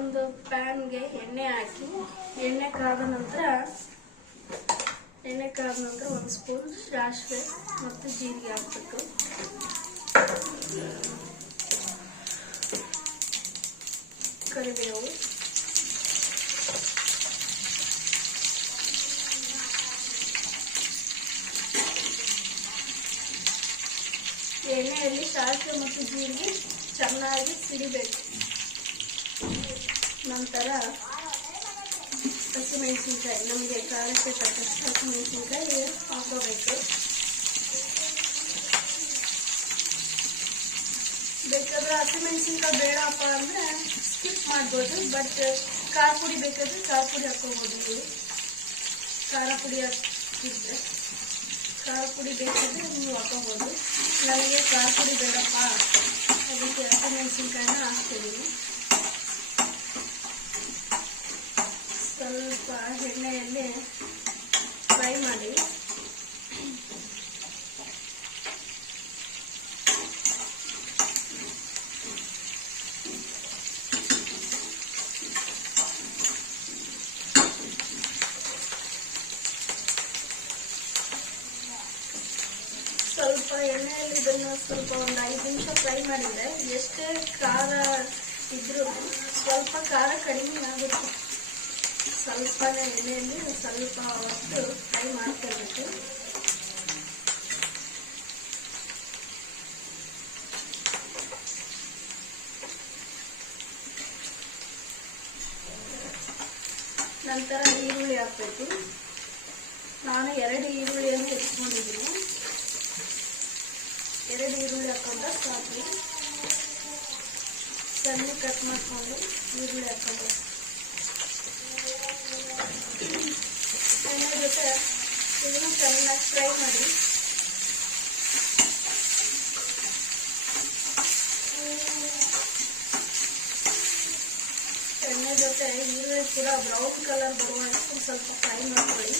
ಒಂದು ಪ್ಯಾನ್ಗೆ ಎಣ್ಣೆ ಹಾಕಿ ಎಣ್ಣೆ ಕಾದ ನಂತರ ಒಂದು ಸ್ಪೂನ್ ಸಾಸಿವೆ ಮತ್ತು ಜೀರಿಗೆ ಹಾಕಬೇಕು. ಕರಿಬೇವು, ಎಣ್ಣೆಯಲ್ಲಿ ಸಾಸಿವೆ ಮತ್ತು ಜೀರಿಗೆ ಚೆನ್ನಾಗಿ ಸಿಡಿಬೇಕು. ನಂತರ ಹಸಿಮೆಣಸಿನ್ಕಾಯಿ, ನಮಗೆ ಖಾರಕ್ಕೆ ತಕ್ಕಷ್ಟು ಹಸಿಮೆಣಸಿನ್ಕಾಯಿ ಹಾಕೋಬೇಕು. ಬೇಕಾದ್ರೆ ಹಸಿಮೆಣಸಿನ್ಕಾಯಿ ಬೇಡಪ್ಪ ಅಂದರೆ ಸ್ಕಿಪ್ ಮಾಡ್ಬೋದು, ಬಟ್ ಖಾರ ಪುಡಿ ಬೇಕಾದ್ರೆ ಖಾರ ಪುಡಿ ಹಾಕೋಬೋದು. ನೀವು ಖಾರ ಪುಡಿ ಹಾಕಿದ್ರೆ ಖಾರ ಪುಡಿ ಬೇಕಾದರೆ ನೀವು ಹಾಕೋಬೋದು. ನನಗೆ ಖಾರ ಪುಡಿ ಬೇಡಪ್ಪ, ಅದಕ್ಕೆ ಹಸಿಮೆಣಸಿನ್ಕಾಯಿನ ಹಾಕ್ತಿದ್ದೀನಿ. ಸ್ವಲ್ಪ ಎಣ್ಣೆಯಲ್ಲಿ ಫ್ರೈ ಮಾಡಿ. ಸ್ವಲ್ಪ ಎಣ್ಣೆಯಲ್ಲಿ ಇದನ್ನು ಸ್ವಲ್ಪ ಒಂದು 5 ನಿಮಿಷ ಫ್ರೈ ಮಾಡಿದರೆ ಎಷ್ಟೇ ಖಾರ ಇದ್ರೂ ಸ್ವಲ್ಪ ಖಾರ ಕಡಿಮೆ ಆಗುತ್ತೆ. ಸ್ವಲ್ಪ ಎಣ್ಣೆಯಲ್ಲಿ ಸ್ವಲ್ಪ ಹೊತ್ತು ಫ್ರೈ ಮಾಡ್ಕೊಳ್ಬೇಕು. ನಂತರ ಈರುಳ್ಳಿ ಹಾಕಬೇಕು. ನಾನು 2 ಈರುಳ್ಳಿಯನ್ನು ಹೆಚ್ಚಿಕೊಂಡಿದ್ದೀನಿ. 2 ಈರುಳ್ಳಿ ಹಾಕೊಂಡ್ರೆ ಸಾಕು. ಸಣ್ಣ ಕಟ್ ಮಾಡ್ಕೊಂಡು ಈರುಳ್ಳಿ ಹಾಕೊಂಡ್ರೆ ಎಣ್ಣೆ ಜೊತೆ ಇದನ್ನು ಚೆನ್ನಾಗಿ ಫ್ರೈ ಮಾಡಿ. ಎಣ್ಣೆ ಜೊತೆ ಈರುಳ್ಳಿ ಕೂಡ ಬ್ರೌನ್ ಕಲರ್ ಬರುವಷ್ಟು ಸ್ವಲ್ಪ ಫ್ರೈ ಮಾಡ್ಕೊಳ್ಳಿ.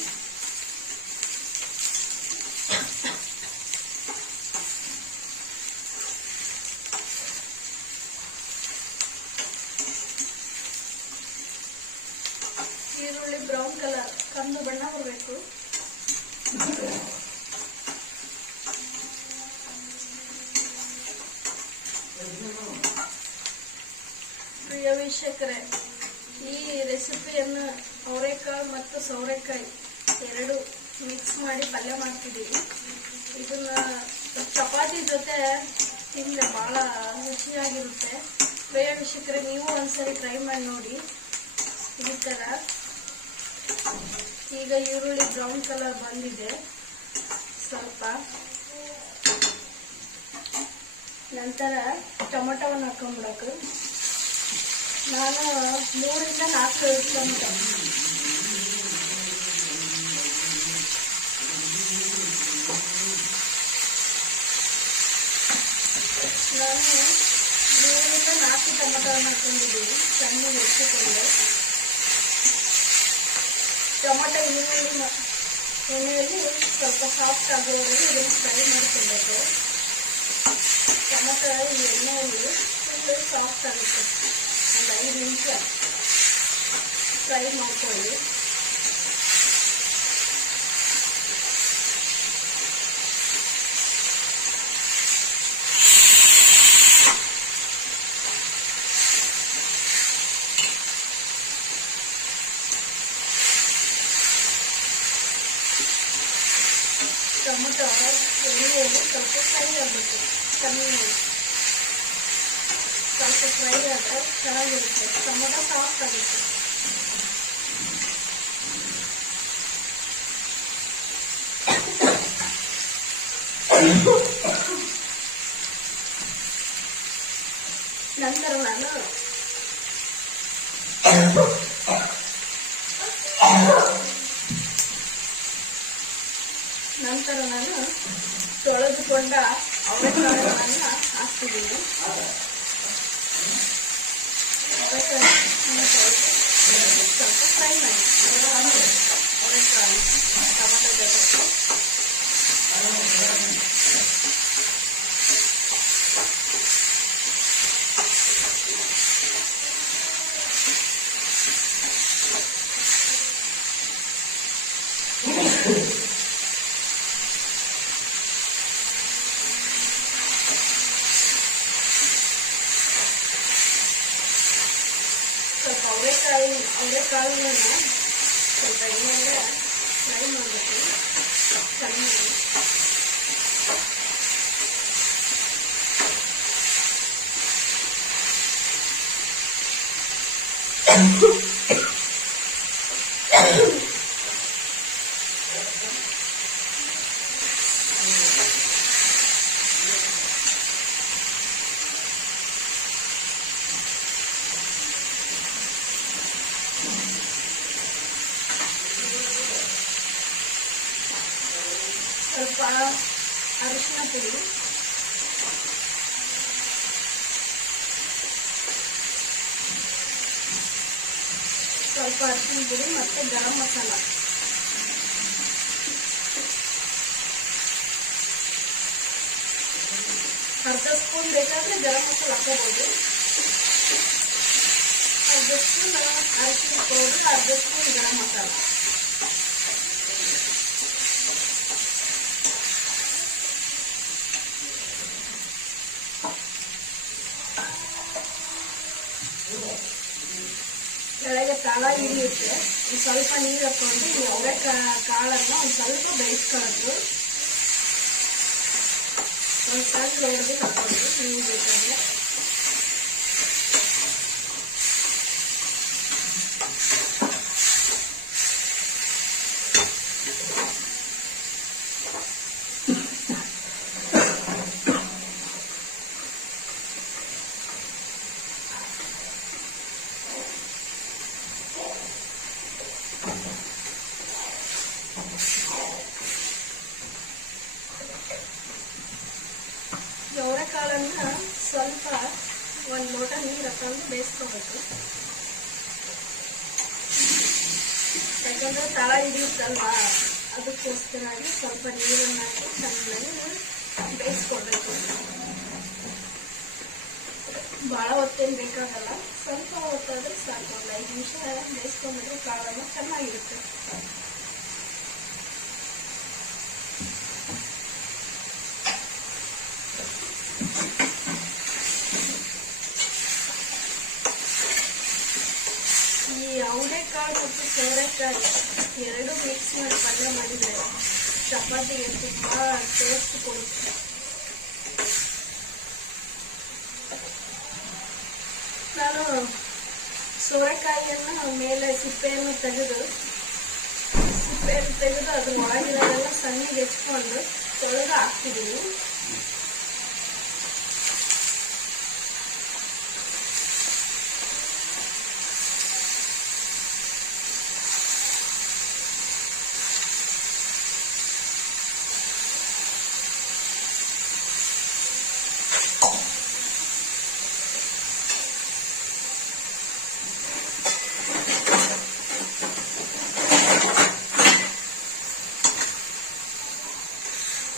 ಈರುಳ್ಳಿ ಬ್ರೌನ್ ಕಲರ್ ಕಂದು ಬಣ್ಣ ಬರಬೇಕು. ಪ್ರಿಯ ವೀಕ್ಷಕರೇ, ಈ ರೆಸಿಪಿಯನ್ನು ಅವರೆಕಾಳು ಮತ್ತು ಸೌರೆಕಾಯಿ 2 ಮಿಕ್ಸ್ ಮಾಡಿ ಪಲ್ಯ ಮಾಡ್ತಿದ್ದೀವಿ. ಇದನ್ನ ಚಪಾತಿ ಜೊತೆ ತಿಂದರೆ ಭಾಳ ರುಚಿಯಾಗಿರುತ್ತೆ. ಪ್ರಿಯ ವೀಕ್ಷಕರೇ, ನೀವು ಒಂದ್ಸರಿ ಟ್ರೈ ಮಾಡಿ ನೋಡಿ ಈ ಥರ. ಈಗ ಈರುಳ್ಳಿ ಬ್ರೌನ್ ಕಲರ್ ಬಂದಿದೆ. ಸ್ವಲ್ಪ ನಂತರ ಟೊಮೆಟೊವನ್ನು ಹಾಕೊಂಡ್ಬಿಡಕ್ಕೆ. ನಾನು 3 ರಿಂದ 4 ಟೊಮೆಟೊ, ನಾನು 3 ರಿಂದ 4 ಟೊಮೆಟೊವನ್ನು ಹಾಕೊಂಡಿದ್ದೀನಿ. ಚೆನ್ನಾಗಿ ಹೆಚ್ಚಿಕೊಂಡು ಟೊಮೆಟೊ ಎಣ್ಣೆಯಲ್ಲಿ ಸ್ವಲ್ಪ ಸಾಫ್ಟ್ ಆಗೋವರೆಗೂ ಇದನ್ನು ಫ್ರೈ ಮಾಡ್ಕೊಳ್ಬೇಕು. ಟೊಮೆಟೊ ಈ ಎಣ್ಣೆಯಲ್ಲಿ ಫುಲ್ ಸಾಫ್ಟ್ ಆಗುತ್ತೆ. ಒಂದು 5 ನಿಮಿಷ ಫ್ರೈ ಮಾಡ್ಕೊಳ್ಳಿ. ಟೊಮೆಟೊ ಎಣ್ಣೆಯಲ್ಲಿ ಸ್ವಲ್ಪ ಫ್ರೈ ಆಗಬೇಕು. ಸ್ವಲ್ಪ ಫ್ರೈ ಆದರೆ ಚೆನ್ನಾಗಿರುತ್ತೆ. ಟೊಮೆಟೊ ಸಾಫ್ಟ್ ಆಗುತ್ತೆ. ನಂತರ ನಾನು ತೊಳೆದುಕೊಂಡ ಅವರೆಕಾಳುಗಳನ್ನು ಹಾಕ್ತಿದ್ದೀನಿ. ಸ್ವಲ್ಪ ಫ್ರೈ ಮಾಡಿ ಅವರೆಕಾಳು ಟೊಮೆಟೊ ಜೊತೆ. ಸ್ವಲ್ಪ ಅವರೆಕಾಳನ್ನ ಸ್ವಲ್ಪ ಎಣ್ಣೆಯಲ್ಲೇ ಫ್ರೈ ಮಾಡಬೇಕು ಚೆನ್ನಾಗಿ. ಸ್ವಲ್ಪ ಅರಿಶಿನ ಪುಡಿ, ಸ್ವಲ್ಪ ಅರಿಶಿನ ಪುಡಿ ಮತ್ತು ಗರಂ ಮಸಾಲ. ಅರ್ಧ ಸ್ಪೂನ್ ಬೇಕಾದರೆ ಗರಂ ಮಸಾಲ ಹಾಕೋಬೋದು. ಅರ್ಧ ಸ್ಪೂನ್ ಅರಿಶಿನ ಪೌಡರ್, ಅರ್ಧ ಸ್ಪೂನ್ ಗರಂ ಮಸಾಲ. ಕೆಳಗೆ ತಳ ಹಿಡಿಯುತ್ತೆ. ಒಂದು ಸ್ವಲ್ಪ ನೀರು ಹಾಕೊಂಡು ಈ ಅವರೆಕಾಳನ್ನು ಒಂದು ಸ್ವಲ್ಪ ಬೇಯಿಸ್ಕೊಳ್ಳೋದು. ಒಂದು ಸ್ವಲ್ಪ ಹೊಡೆದು ಹಾಕೊಂಡು ನೀರು ಬೇಕಾದ್ರೆ. ಅವರೆಕಾಳನ್ನ ಸ್ವಲ್ಪ ಒಂದು ಲೋಟ ನೀರು ಹಾಕೊಂಡು ಬೇಯಿಸ್ಕೋಬೇಕು. ಯಾಕಂದ್ರೆ ತಳ ಹಿಡಿಯುತ್ತಲ್ವಾ, ಅದಕ್ಕೋಸ್ಕರಾಗಿ ಸ್ವಲ್ಪ ನೀರನ್ನು ಹಾಕಿ ಚೆನ್ನಾಗಿ ಬೇಯಿಸ್ಕೊಳ್ಬೇಕು. ಭಾಳ ಹೊತ್ತೇನು ಬೇಕಾಗಲ್ಲ, ಸ್ವಲ್ಪ ಹೊತ್ತಾದ್ರೆ ಸಾಕು. ಒಂದು 5 ನಿಮಿಷ ಬೇಯಿಸ್ಕೊಂಡ್ಬಿಟ್ರೆ ಕಾಳನ್ನು ಚೆನ್ನಾಗಿರುತ್ತೆ. ಈ ಅವರೆಕಾಳು ಮತ್ತು ಸೋರೆಕಾಯಿ ಎರಡು ಮಿಕ್ಸ್ ಮಾಡಿ ಪಲ್ಯ ಮಾಡಿದರೆ ಚಪಾತಿಗೆ ತುಂಬ ಟೇಸ್ಟ್ ಕೊಡುತ್ತೆ. ನಾನು ಸೋರೆಕಾಯಿಯನ್ನು ಮೇಲೆ ಸಿಪ್ಪೆಯನ್ನು ತೆಗೆದು ಅದ್ರ ಒಳಗಿರೋದೆಲ್ಲ ಸಣ್ಣಗೆ ಹೆಚ್ಕೊಂಡು ತೊಳೆದು ಹಾಕ್ತಿದ್ದೀನಿ.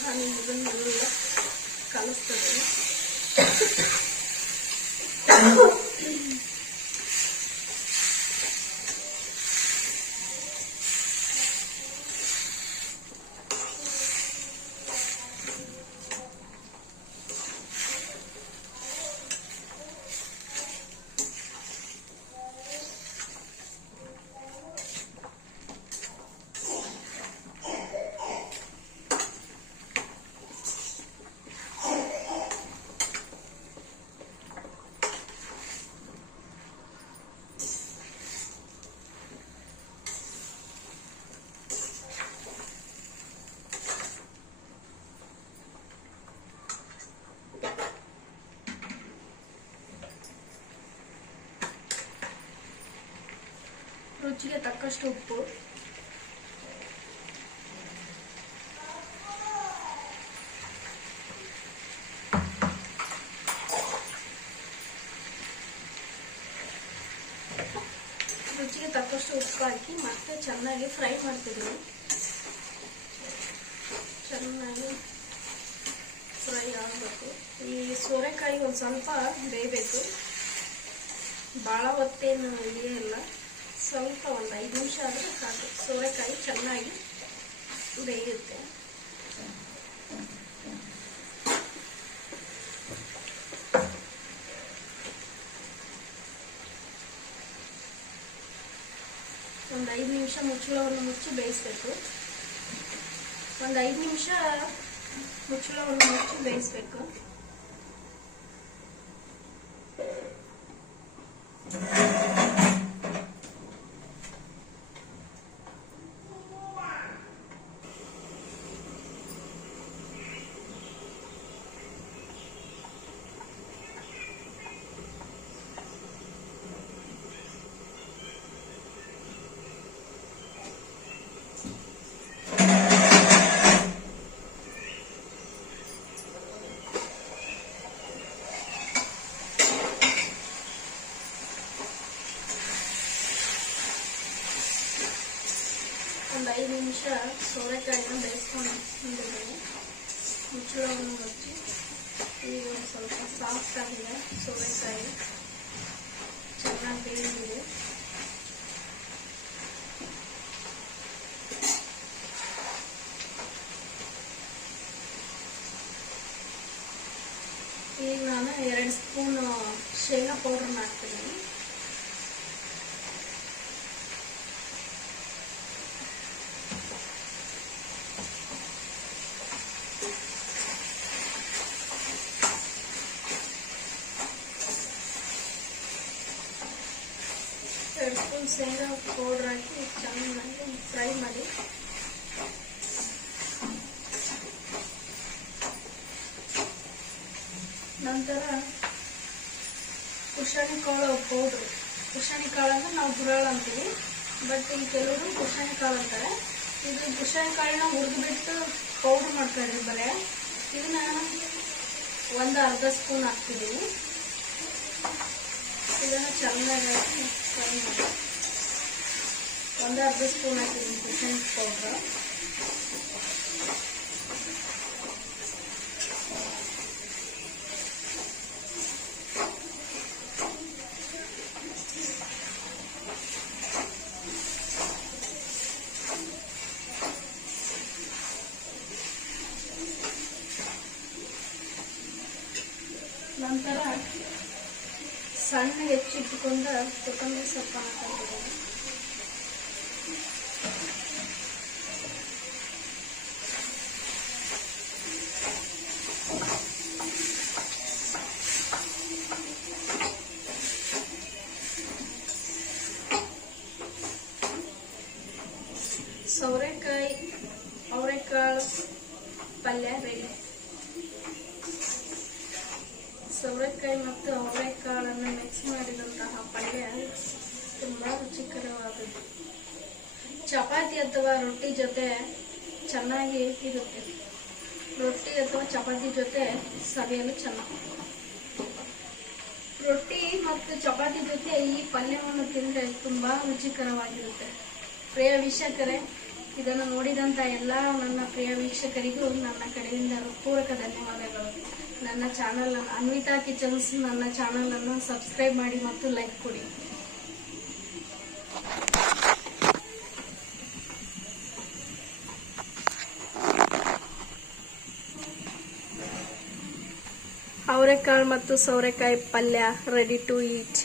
ನಾನು ಇದನ್ನೆಲ್ಲ ಕಲಿಸ್ತೇನೆ. ರುಚಿಗೆ ತಕ್ಕಷ್ಟು ಉಪ್ಪು, ಹಾಕಿ ಮತ್ತೆ ಚೆನ್ನಾಗಿ ಫ್ರೈ ಮಾಡ್ತಿದ್ದೀನಿ. ಚೆನ್ನಾಗಿ ಫ್ರೈ ಆಗಬೇಕು. ಈ ಸೋರೆಕಾಯಿ ಒಂದು ಸ್ವಲ್ಪ ಬೇಯಬೇಕು, ಭಾಳ ಹೊತ್ತೇನು ಇಲ್ಲ, ಸ್ವಲ್ಪ ಒಂದು 5 ನಿಮಿಷ ಆದರೆ ಸಾಕು. ಸೋರೆಕಾಯಿ ಚೆನ್ನಾಗಿ ಬೇಯುತ್ತೆ. ಒಂದು 5 ನಿಮಿಷ ಮುಚ್ಚಳವನ್ನು ಮುಚ್ಚಿ ಬೇಯಿಸ್ಬೇಕು. ಒಂದು 5 ನಿಮಿಷ ಮುಚ್ಚಳವನ್ನು ಮುಚ್ಚಿ ಬೇಯಿಸ್ಬೇಕು. ಒಂದು 5 ನಿಮಿಷ ಸೋರೆಕಾಯಿನ ಬೇಯಿಸ್ಕೊಂಡಿದ್ದೀನಿ. ಮುಚ್ಚಳವನ್ನು ಮುಚ್ಚಿ ಈಗ ಒಂದು ಸ್ವಲ್ಪ ಸಾಫ್ಟ್ ಆಗಿದೆ. ಸೋರೆಕಾಯಿ ಚೆನ್ನಾಗಿ ಬೇಯಿದೆ. ಈಗ ನಾನು 2 ಸ್ಪೂನ್ ಶೇಂಗಾ ಪೌಡರ್ನ ಹಾಕ್ತೀನಿ. ಶೇಂಗಾ ಪೌಡರ್ ಹಾಕಿ ಚೆನ್ನಾಗಿ ಫ್ರೈ ಮಾಡಿ. ನಂತರ ಕುಶಾಣಿ ಕಾಳು ಪೌಡ್ರು. ಕುಶಾಣಿ ಕಾಳು ಅಂದ್ರೆ ನಾವು ಗುರಾಳ ಅಂತೀವಿ, ಬಟ್ ಈ ಕೆಲವರು ಕುಶಾಣಿ ಕಾಳು ಅಂತಾರೆ. ಇದು ಕುಶಾಣಿ ಕಾಳನ್ನ ಹುರಿದ್ಬಿಟ್ಟು ಪೌಡ್ರ್ ಮಾಡ್ತಾರೆ ಬರೇ. ಇದನ್ನ ಒಂದು ಅರ್ಧ ಸ್ಪೂನ್ ಹಾಕ್ತಿದ್ದೀವಿ. ಇದನ್ನು ಚೆನ್ನಾಗಿ ಹಾಕಿ ಫ್ರೈ ಮಾಡಿ. ಒಂದು ಅರ್ಧ ಸ್ಪೂನ್ ಹಾಕಿದ್ದೀನಿ ಕುಶಾಣಿ ಪೌಡ್ರ್. ನಂತರ ಸಣ್ಣ ಹೆಚ್ಚಿಟ್ಟುಕೊಂಡ ಕೊತ್ತಂಬರಿ ಸೊಪ್ಪನ್ನು ಹಾಕಿದ್ದೀನಿ. ಸೌರೆಕಾಯಿ ಅವರೆಕಾಳು ಪಲ್ಯ ರೆಡಿ. ಸೌರೆಕಾಯಿ ಮತ್ತು ಅವರೆಕಾಳನ್ನು ಮಿಕ್ಸ್ ಮಾಡಿದಂತಹ ಪಲ್ಯ ತುಂಬಾ ರುಚಿಕರವಾದದ್ದು. ಚಪಾತಿ ಅಥವಾ ರೊಟ್ಟಿ ಜೊತೆ ಚೆನ್ನಾಗಿ ಇರುತ್ತೆ. ರೊಟ್ಟಿ ಅಥವಾ ಚಪಾತಿ ಜೊತೆ ಸವಿಯಲು ಚೆನ್ನಾಗಿ. ರೊಟ್ಟಿ ಮತ್ತು ಚಪಾತಿ ಜೊತೆ ಈ ಪಲ್ಯವನ್ನು ತಿಂದರೆ ತುಂಬಾ ರುಚಿಕರವಾಗಿರುತ್ತೆ. ಪ್ರಿಯ ವೀಕ್ಷಕರೇ, ಇದನ್ನು ನೋಡಿದಂತ ಎಲ್ಲ ನನ್ನ ಪ್ರಿಯ ವೀಕ್ಷಕರಿಗೂ ನನ್ನ ಕಡೆಯಿಂದ ಪೂರಕ ಧನ್ಯವಾದಗಳು. ನನ್ನ ಚಾನಲ್ ಅನ್ವಿತಾ ಕಿಚನ್ಸ್ ನನ್ನ ಚಾನಲ್ ಅನ್ನು ಸಬ್ಸ್ಕ್ರೈಬ್ ಮಾಡಿ ಮತ್ತು ಲೈಕ್ ಕೊಡಿ. ಅವರೆಕಾಳು ಮತ್ತು ಸೌರೆಕಾಯಿ ಪಲ್ಯ ರೆಡಿ ಟು ಈಟ್.